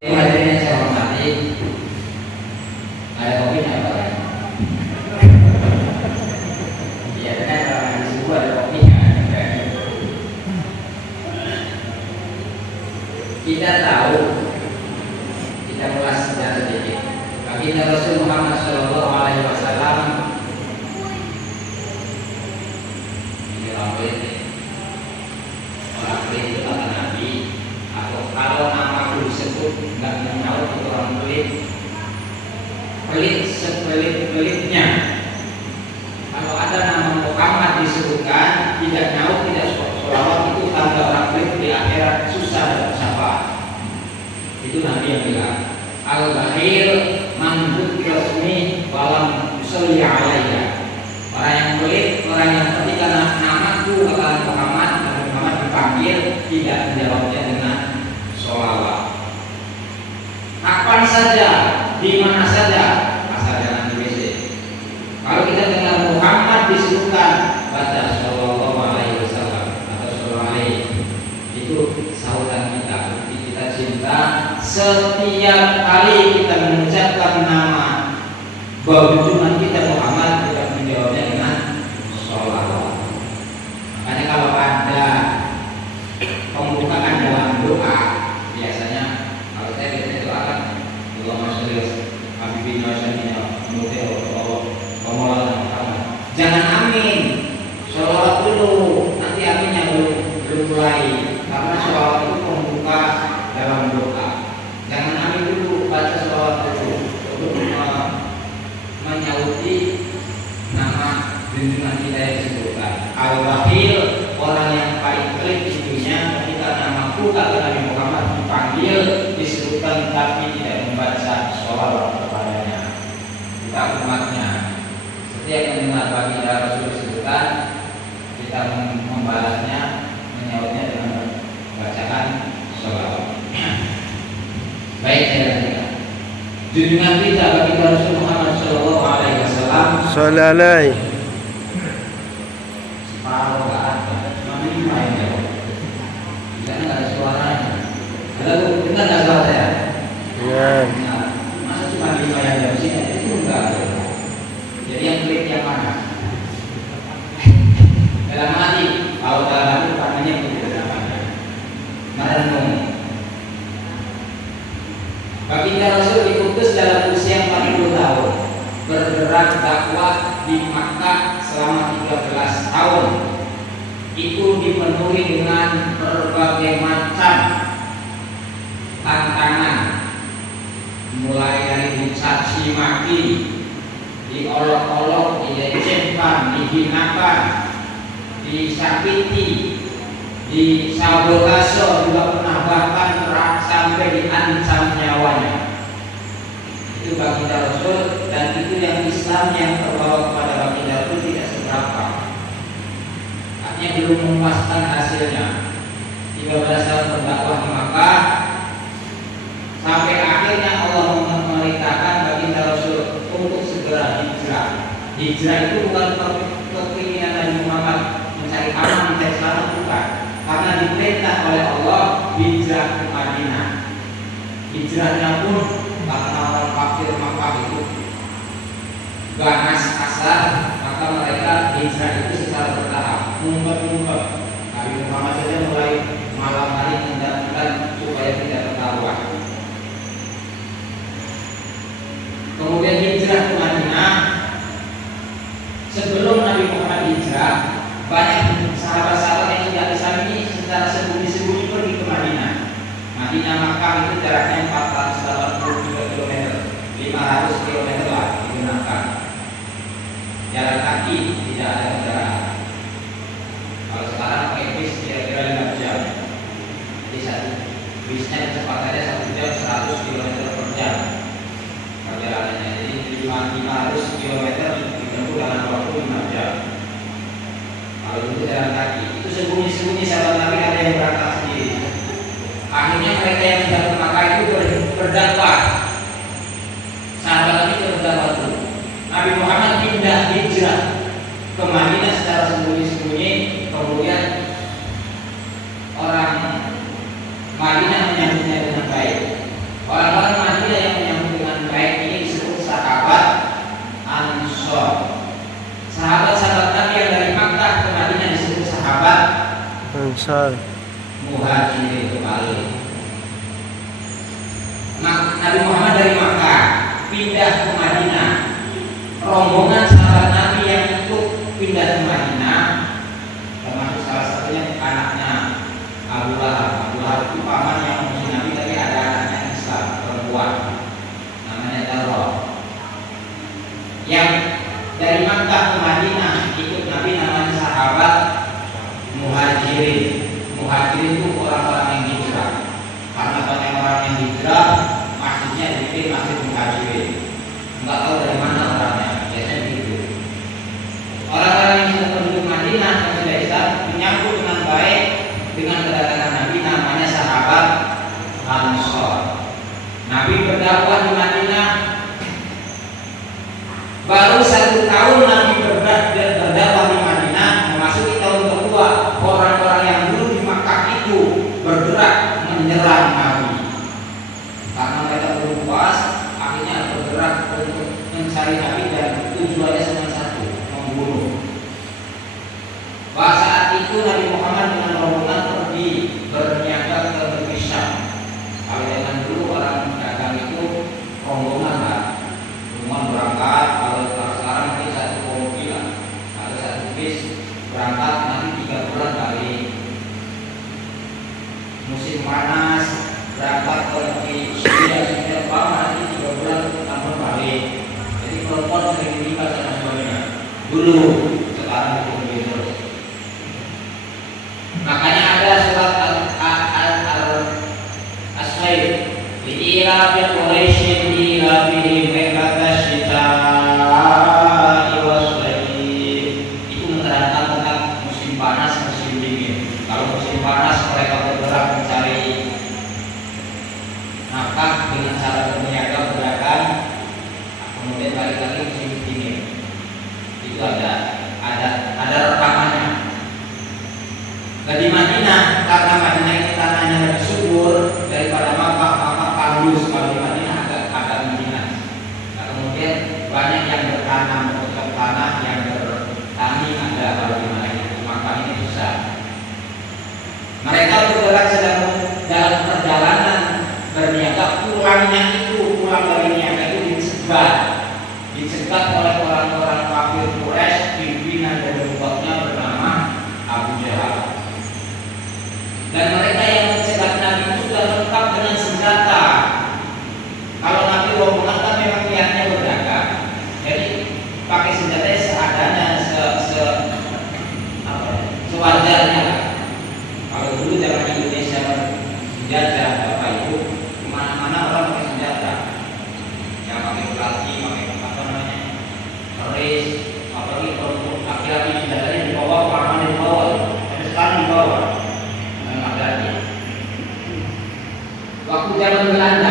Hadirin yang saya hormati, ada kopi nggak Pak? Iya kan kalau di subuh ada kopi nggak? Kita tahu, kita ulas secara sedikit. Baginda Rasul Muhammad Shallallahu Alaihi Wasallam ini lampu ini orang itu kata Nabi. Atau kalau namaku disebut nggak menyaut itu orang pelit sepelit-pelitnya. Kalau ada nama Muhammad disebutkan tidak nyaut, tidak sholawat, itu tanda orang pelit di akhirat, susah dapat syafaat. Itu Nabi yang bilang al-bahil man dzukira ismi walam yusalli alayya. Orang yang pelit, orang yang ketika namaku kata Muhammad dipanggil tidak menjawabnya dengan sholawat. Kapan saja, di mana saja, asal jangan di WC. Kalau kita dengar Muhammad disebutkan, baca Shallallahu Alaihi Wasallam atau Shallallahu Alaihi, itu sautan kita, bukti kita cinta. Setiap kali kita mengucapkan nama junjungan kita Muhammad, kita menjawabnya dengan sholawat. Makanya kalau ada pembukaan dalam doa, biasanya kalau saya biasanya doakan Allahumma sholli ala sayyidina Muhammad. Jangan amin, sholawat dulu, nanti aminnya belum mulai, karena sholawat itu pembuka dalam doa. Jangan amin dulu, baca sholawat dulu sebelum menyauti nama junjungan kita yang disebutkan. Al-Wahil, orang yang paling pelit hidupnya ketika namaku kata Nabi Muhammad dipanggil, disebutkan tapi tidak membaca sholawat kepadanya. Kita umatnya setiap mendengar baginda Rasul disebutkan, kita membalasnya, menyautnya dengan bacaan sholawat. Baik, saya lanjutkan. Junjungan kita baginda Rasul Muhammad Shallallahu Alaihi Wasallam. Sallallahu. Kalau nggak ada, cuma lima yang jawab. Karena nggak ada suaranya. Lalu dengar nggak suara saya? Ya. Nah, masa cuma lima yang jawab sini? Itu enggak ada. Jadi yang klik yang mana? Dalam hati, kalau dalam hati panggilnya begitu namanya. Merenung. Baginda Rasul diutus dalam usia 40 tahun, bergerak dakwah di Makkah selama 13 tahun. Itu dipenuhi dengan berbagai macam tantangan, mulai dari dicaci maki, diolok-olok, dilecehkan, dihinakan, disakiti, disabotase, juga pernah bahkan sampai diancam nyawanya. Itu baginda Rasul, dan itu yang Islam yang terbawa kepada baginda Rasul tidak seberapa. Artinya belum memuaskan hasilnya. 13 tahun berdakwah di Makkah, sampai akhirnya Allah memerintahkan baginda Rasul untuk segera hijrah. Hijrah itu bukan keinginan Nabi Muhammad mencari aman, mencari selamat, bukan. Karena diperintah oleh Allah hijrah ke Madinah. Hijrahnya pun karena orang kafir Makkah itu ganas kasar, maka mereka hijrah itu secara bertahap, ngumpet-ngumpet. Nabi Muhammad saja mulai malam hari mendatangkan supaya tidak ketahuan. Kemudian hijrah ke Madinah. Sebelum Nabi Muhammad hijrah, banyak sahabat-sahabat yang sudah Islam ini secara sembunyi-sembunyi pergi ke Madinah. Madinah Makkah itu jaraknya 483 km, 500 km lah digunakan. Jalan kaki tidak ada kendaraan. Kalau sekarang pakai bis kira-kira 5 jam. Jadi satu bisnya kecepatannya 1 jam 100 km per jam perjalanannya. Jadi 500 km ditempuh dalam waktu 5 jam. Kalau itu jalan kaki, itu sembunyi-sembunyi sahabat Nabi ada yang berangkat sendiri. Akhirnya mereka yang sudah ke Makkah itu berdakwah. Sahabat Nabi itu berdakwah dulu. Nabi Muhammad pindah hijrah ke Madinah secara sembunyi-sembunyi. Kemudian orang Madinah menyambutnya dengan baik. Ansar. Muhajirin kembali. Nabi Muhammad dari Makkah pindah ke Madinah. Rombongan sahabat Nabi yang ikut pindah ke Madinah, termasuk salah satunya anaknya Abu Lahab. Abu Lahab itu paman yang musuh Nabi, tapi ada anaknya Islam perempuan namanya Darah. Yang dari Makkah ke Madinah ikut Nabi namanya sahabat Muhajirin. Muhajirin itu orang-orang yang hijrah. Karena banyak orang yang hijrah, masjidnya dibikin masjid Muhajirin. Enggak tahu dari mana orangnya, biasanya begitu. Orang-orang yang sudah penduduk Madinah yang sudah Islam menyambut dengan baik dengan kedatangan Nabi, namanya sahabat Ansar. Nabi berdakwah di Madinah. Baru 1 tahun Nabi berdakwah di Madinah, memasuki tahun kedua, orang-orang yang dulu di Makkah itu bergerak menyerang Nabi. Karena mereka belum puas, akhirnya bergerak untuk mencari Nabi dan tujuannya cuma satu, membunuh. Saat itu Nabi Muhammad dengan rombongan pergi berniaga ke negeri Syam. Kalau dengan dulu orang dagang itu rombongan lah, rombongan berangkat. Kalau sekarang mungkin 1 kompi lah, atau 1 bis berangkat nanti 3 bulan kali. Musim panas berangkat ke negeri sudah nanti 3 bulan tambah balik. Jadi perempuan sering menikah sama suaminya dulu, sekarang itu begitu. Makanya ada surat Al-Aswaid ila bi Quraisyin ila bihim rihlatash shita'i was-sayf. Itu menerangkan tentang musim panas, musim dingin. Kalau musim panas mereka bergerak mencari nafkah dengan cara berniaga berdagang, kemudian balik lagi musim dingin. Itu ada rekamannya. Di Madinah, karena Madinah ini tanahnya lebih subur daripada Makkah, maka tandus. Kalau di Madinah agak Madinah. Nah, kemudian banyak yang bertanam, bercocok tanah, yang bertani ada. Kalau di Madinah, di Makkah ini susah. Mereka bergerak sedang dalam perjalanan berniaga. Pulang dari niaga itu dicegat oleh orang-orang kafir Quraisy, pimpinan dan pembuatnya bernama Abu Jahal. Dan mereka yang mencegat Nabi itu sudah lengkap dengan senjata. Kalau Nabi rombongan kan memang niatnya berdagang, jadi pakai senjata seadanya, sewajarnya. Kalau dulu zaman Indonesia menjajah Bapak Ibu, kemana-mana orang pakai senjata, yang pakai pelati, pakai apa namanya, keris, apalagi kalau laki-laki senjatanya di bawah, perempuan di bawah, tapi sekarang di bawah. Waktu zaman Belanda